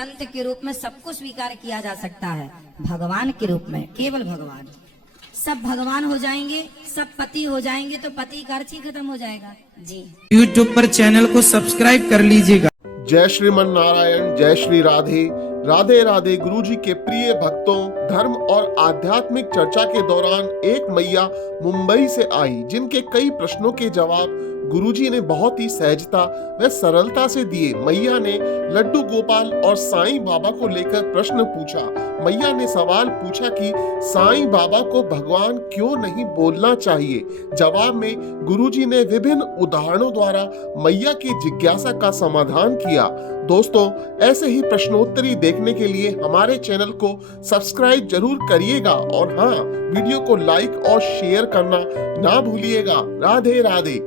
संत के रूप में सबको स्वीकार किया जा सकता है, भगवान के रूप में, केवल भगवान। सब भगवान हो जाएंगे, सब पति हो जाएंगे तो पति का अर्थ ही खत्म हो जाएगा जी। YouTube पर चैनल को सब्सक्राइब कर लीजिएगा। जय श्रीमन नारायण, जय श्री राधे। राधे राधे। गुरुजी के प्रिय भक्तों, धर्म और आध्यात्मिक चर्चा के दौरान एक मैया मुंबई से आई, जिनके कई प्रश्नों के जवाब गुरुजी ने बहुत ही सहजता व सरलता से दिए। मैया ने लड्डू गोपाल और साईं बाबा को लेकर प्रश्न पूछा। मैया ने सवाल पूछा कि साईं बाबा को भगवान क्यों नहीं बोलना चाहिए। जवाब में गुरुजी ने विभिन्न उदाहरणों द्वारा मैया की जिज्ञासा का समाधान किया। दोस्तों, ऐसे ही प्रश्नोत्तरी देखने के लिए हमारे चैनल को सब्सक्राइब जरूर करिएगा और हाँ, वीडियो को लाइक और शेयर करना ना भूलिएगा। राधे राधे।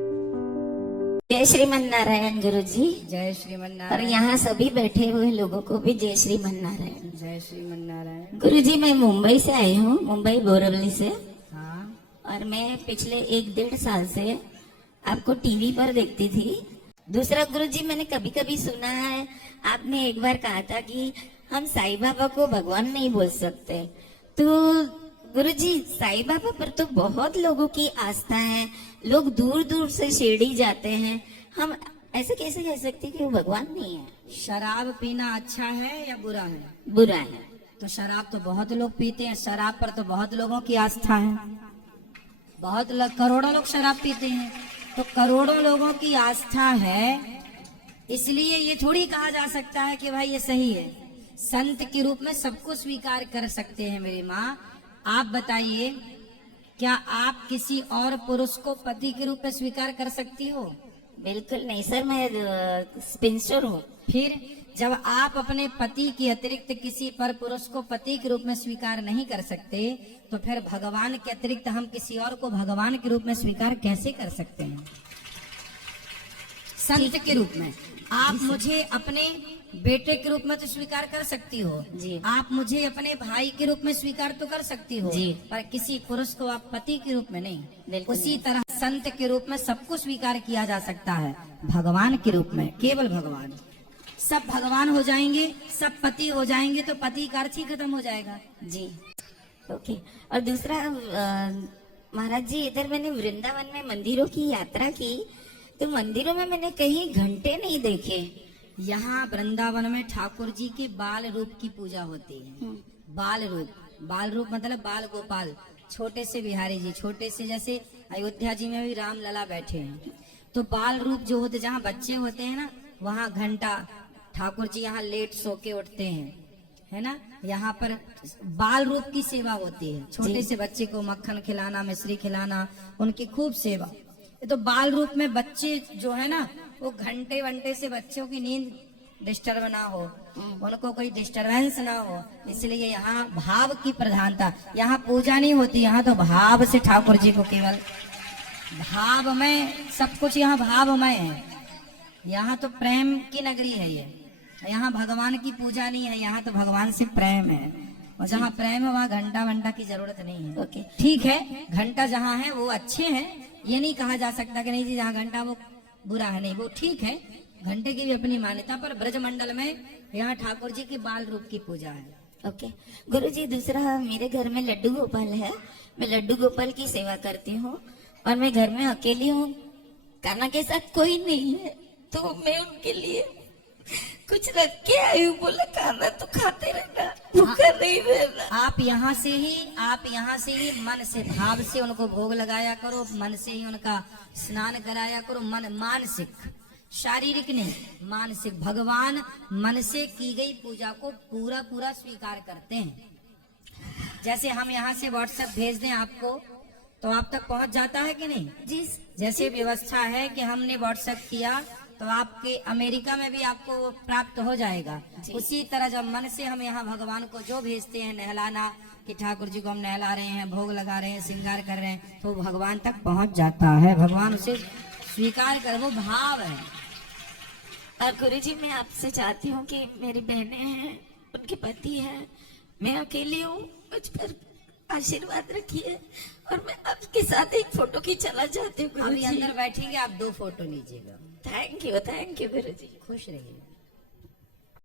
जय श्रीमन नारायण गुरुजी। जय श्रीमन और नारायण। यहाँ सभी बैठे हुए लोगों को भी जय श्रीमन नारायण। जय श्रीमन नारायण। गुरुजी, मैं मुंबई से आई हूँ, मुंबई बोरवली से। हाँ, और मैं पिछले 1-1.5 साल से आपको टीवी पर देखती थी। दूसरा गुरुजी, मैंने कभी कभी सुना है, आपने एक बार कहा था कि हम साईं बाबा को भगवान नहीं बोल सकते। तो गुरुजी, साईं बाबा पर तो बहुत लोगों की आस्था है, लोग दूर दूर से शिरडी जाते हैं, हम ऐसे कैसे कह सकते कि वो भगवान नहीं है? शराब पीना अच्छा है या बुरा है? बुरा है। तो शराब तो बहुत लोग पीते हैं, शराब पर तो बहुत लोगों की आस्था है, बहुत लोग, करोड़ों लोग शराब पीते हैं, तो करोड़ों लोगों की आस्था है, इसलिए ये थोड़ी कहा जा सकता है कि भाई ये सही है। संत के रूप में सबको स्वीकार कर सकते हैं। मेरी माँ, आप बताइए, क्या आप किसी और पुरुष को पति के रूप में स्वीकार कर सकती हो? बिल्कुल नहीं सर, मैं स्पिंस्टर हूँ। फिर जब आप अपने पति के अतिरिक्त किसी पर पुरुष को पति के रूप में स्वीकार नहीं कर सकते, तो फिर भगवान के अतिरिक्त हम किसी और को भगवान के रूप में स्वीकार कैसे कर सकते हैं? संत के रूप में आप मुझे अपने बेटे के रूप में तो स्वीकार कर सकती हो जी। आप मुझे अपने भाई के रूप में स्वीकार तो कर सकती हो जी। पर किसी पुरुष को आप पति के रूप में नहीं। बिल्कुल उसी नहीं। तरह संत के रूप में सबको स्वीकार किया जा सकता है, भगवान के रूप में, केवल भगवान। सब भगवान हो जाएंगे, सब पति हो जाएंगे तो पति का अर्थ ही खत्म हो जाएगा जी। ओके। और दूसरा महाराज जी, इधर मैंने वृंदावन में मंदिरों की यात्रा की, तो मंदिरों में मैंने कहीं घंटे नहीं देखे। यहाँ वृंदावन में ठाकुर जी के बाल रूप की पूजा होती है। बाल रूप मतलब बाल गोपाल, छोटे से बिहारी जी, छोटे से जैसे अयोध्या जी में भी राम लला बैठे हैं, तो बाल रूप जो होते, जहाँ बच्चे होते हैं ना, वहाँ घंटा, ठाकुर जी यहाँ लेट सो के उठते हैं, है ना, यहाँ पर बाल रूप की सेवा होती है। छोटे से बच्चे को मक्खन खिलाना, मिश्री खिलाना, उनकी खूब सेवा। तो बाल रूप में बच्चे जो है ना, वो घंटे वंटे से बच्चों की नींद डिस्टर्ब ना हो, उनको कोई डिस्टरबेंस ना हो, इसलिए यहाँ भाव की प्रधानता। यहाँ पूजा नहीं होती, यहाँ तो भाव से ठाकुर जी को केवल भाव में, सब कुछ यहाँ भावमय है। यहाँ तो प्रेम की नगरी है ये, यहाँ भगवान की पूजा नहीं है, यहाँ तो भगवान से प्रेम है। और जहाँ प्रेम है वहाँ घंटा वंटा की जरूरत नहीं है। ओके। ठीक है, घंटा जहाँ है वो अच्छे हैं, ये नहीं कहा जा सकता कि नहीं जी जहाँ घंटा वो बुरा है, नहीं, वो ठीक है, घंटे की भी अपनी मान्यता। पर ब्रजमंडल में यहाँ ठाकुर जी के बाल रूप की पूजा है। ओके गुरुजी, दूसरा मेरे घर में लड्डू गोपाल है, मैं लड्डू गोपाल की सेवा करती हूँ और मैं घर में अकेली हूँ, कान्हा के साथ कोई नहीं है, तो मैं उनके लिए कुछ रख के आई हूँ। बोला खाना तो खाते रहना, भूखा नहीं रहना। आप यहाँ से ही मन से, भाव से उनको भोग लगाया करो, मन से ही उनका स्नान कराया करो। मन मानसिक, शारीरिक नहीं, मानसिक। भगवान मन से की गई पूजा को पूरा पूरा स्वीकार करते हैं। जैसे हम यहाँ से व्हाट्सएप भेज दें आपको, तो आप तक पहुँच जाता है कि नहीं जी। जैसे व्यवस्था है कि हमने व्हाट्सएप किया तो आपके अमेरिका में भी आपको प्राप्त हो जाएगा। उसी तरह जब मन से हम यहाँ भगवान को जो भेजते हैं, नहलाना, कि ठाकुर जी को हम नहला रहे हैं, भोग लगा रहे हैं, श्रृंगार कर रहे हैं, तो भगवान तक पहुंच जाता है, भगवान उसे स्वीकार कर, वो भाव है। और गुरुजी, मैं आपसे चाहती हूँ कि मेरी बहनें हैं, उनके पति हैं, मैं अकेली हूँ, मुझ पर आशीर्वाद रखिए। और मैं आपके साथ एक फोटो खिंचाना चाहती हूँ। अभी अंदर बैठेंगे, आप 2 फोटो लीजिएगा। थैंक यू गुरुजी। खुश रहिए।